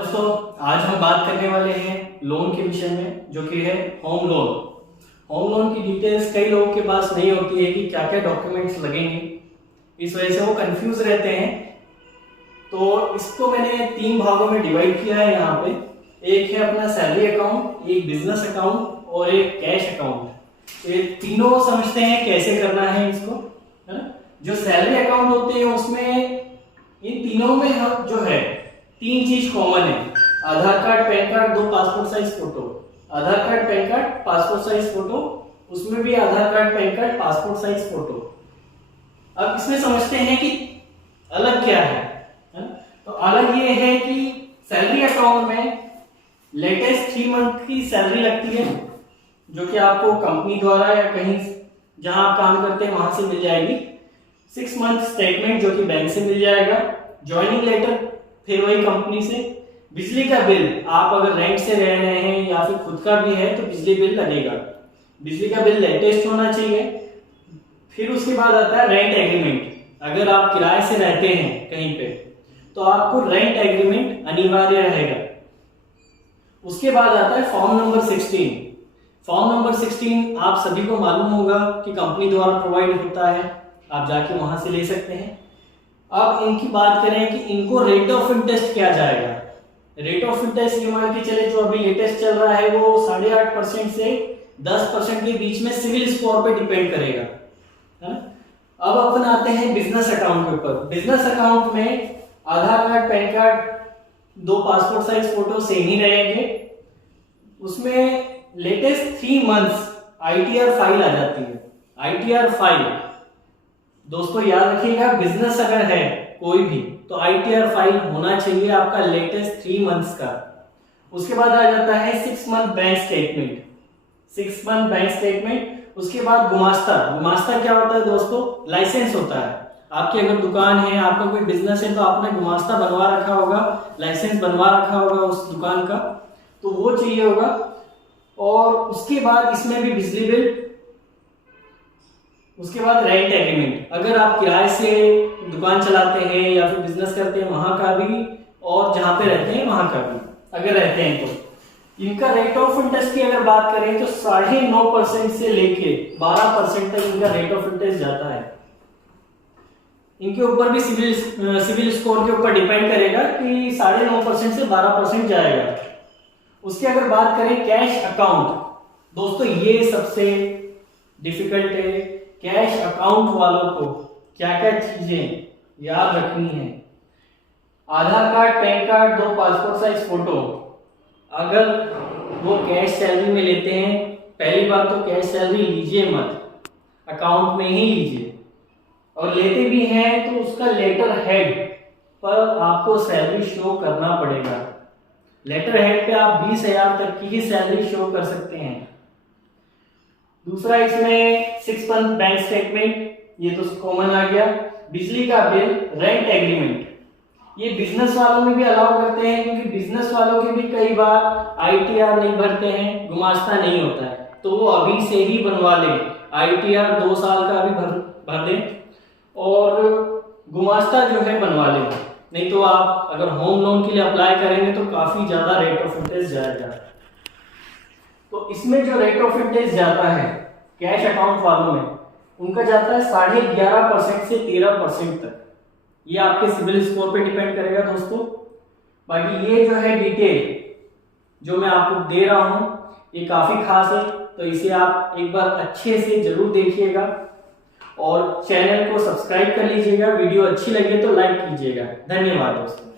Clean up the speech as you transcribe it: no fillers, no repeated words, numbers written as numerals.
दोस्तों, आज हम बात करने वाले हैं लोन के विषय में, जो कि है होम लोन। होम लोन की डिटेल्स कई लोगों के पास नहीं होती है कि क्या क्या डॉक्यूमेंट्स लगेंगे, इस वजह से वो कंफ्यूज रहते हैं। तो इसको मैंने 3 भागों में डिवाइड किया है यहाँ पे। एक है अपना सैलरी अकाउंट, एक बिजनेस अकाउंट और एक कैश अकाउंट। ये तीनों समझते हैं कैसे करना है इसको, है ना। जो सैलरी अकाउंट होते हैं उसमें इन तीनों में हम जो है 3 चीज कॉमन है। Aadhaar card, PAN card, 2 passport size photo. Aadhaar card, PAN card, passport size photo, उसमें भी Aadhaar card, PAN card, passport size photo. अब इसमें समझते हैं कि अलग क्या है। तो अलग ये है कि सैलरी अकाउंट में लेटेस्ट 3 मंथ की सैलरी लगती है, जो कि आपको कंपनी द्वारा या कहीं जहां आप काम करते हैं वहां से मिल जाएगी। 6 मंथ स्टेटमेंट जो कि बैंक से मिल जाएगा। ज्वाइनिंग लेटर फिर वही कंपनी से। बिजली का बिल, आप अगर रेंट से रह रहे हैं या फिर खुद का भी है तो बिजली बिल लगेगा। बिजली का बिल लेटेस्ट होना चाहिए। फिर उसके बाद आता है रेंट एग्रीमेंट। अगर आप किराए से रहते हैं कहीं पे तो आपको रेंट एग्रीमेंट अनिवार्य रहेगा। उसके बाद आता है फॉर्म नंबर 16। फॉर्म नंबर 16 आप सभी को मालूम होगा कि कंपनी द्वारा प्रोवाइड होता है, आप जाके वहां से ले सकते हैं। अब इनकी बात करें कि इनको रेट ऑफ इंटरेस्ट क्या जाएगा। रेट ऑफ इंटरेस्ट ये मान के चले, जो अभी लेटेस्ट चल रहा है वो 8.5% से 10% के बीच में सिविल स्कोर पे डिपेंड करेगा, है ना। अब अपन आते हैं बिजनेस अकाउंट के ऊपर। बिजनेस अकाउंट में Aadhaar card, PAN card, 2 passport size photo same ही रहेंगे। उसमें लेटेस्ट 3 मंथ्स ITR फाइल आ जाती है। ITR फाइल दोस्तों याद रखिएगा, बिजनेस अगर है कोई भी तो ITR फाइल होना चाहिए आपका लेटेस्ट 3 मंथ्स का। उसके बाद आ जाता है 6 month bank statement. 6 month bank statement. उसके बाद गुमास्ता। गुमास्ता क्या होता है दोस्तों? लाइसेंस होता है। आपकी अगर दुकान है, आपका कोई बिजनेस है तो आपने गुमास्ता बनवा रखा होगा, लाइसेंस बनवा रखा होगा उस दुकान का, तो वो चाहिए होगा। और उसके बाद इसमें भी बिजली बिल। उसके बाद रेंट एग्रीमेंट। अगर आप किराए से दुकान चलाते हैं या फिर बिजनेस करते हैं वहां का भी, और जहां पे रहते हैं वहां का भी अगर रहते हैं तो इनका रेट ऑफ इंटरेस्ट की अगर बात करें तो 9.5% से लेके 12% तक इनका रेट ऑफ इंटरेस्ट जाता है। इनके ऊपर भी सिविल स्कोर के ऊपर डिपेंड करेगा कि 9.5% से 12% जाएगा। उसकी अगर बात करें कैश अकाउंट, दोस्तों ये सबसे डिफिकल्ट है। कैश अकाउंट वालों को क्या क्या चीजें याद रखनी है। Aadhaar card, PAN card, 2 passport size photo. अगर वो कैश सैलरी में लेते हैं, पहली बात तो कैश सैलरी लीजिए मत, अकाउंट में ही लीजिए। और लेते भी हैं तो उसका लेटर हेड पर आपको सैलरी शो करना पड़ेगा। लेटर हेड पे आप 20,000 तक की ही सैलरी शो कर सकते हैं। दूसरा इसमें 6 मंथ बैंक स्टेटमेंट, ये तो कॉमन आ गया। बिजली का बिल, रेंट एग्रीमेंट, ये बिजनेस वालों में भी अलाउ करते हैं, क्योंकि बिजनेस वालों के भी कई बार ITR नहीं भरते हैं, गुमास्ता नहीं होता है, तो वो अभी से ही बनवा लें। ITR 2 साल का भी भर दें और गुमास्ता जो है बनवा लें। नहीं तो आप अगर होम लोन के लिए अप्लाई करेंगे तो काफी ज्यादा रेट ऑफ इंटरेस्ट जाएगा। तो इसमें जो रेट ऑफ इंटरेस्ट जाता है कैश अकाउंट वालों में, उनका जाता है 11.5% से 13% तक। ये आपके सिविल स्कोर पे डिपेंड करेगा दोस्तों। बाकी ये जो है डिटेल जो मैं आपको दे रहा हूं ये काफी खास है, तो इसे आप एक बार अच्छे से जरूर देखिएगा और चैनल को सब्सक्राइब कर लीजिएगा। वीडियो अच्छी लगे तो लाइक कीजिएगा। धन्यवाद दोस्तों।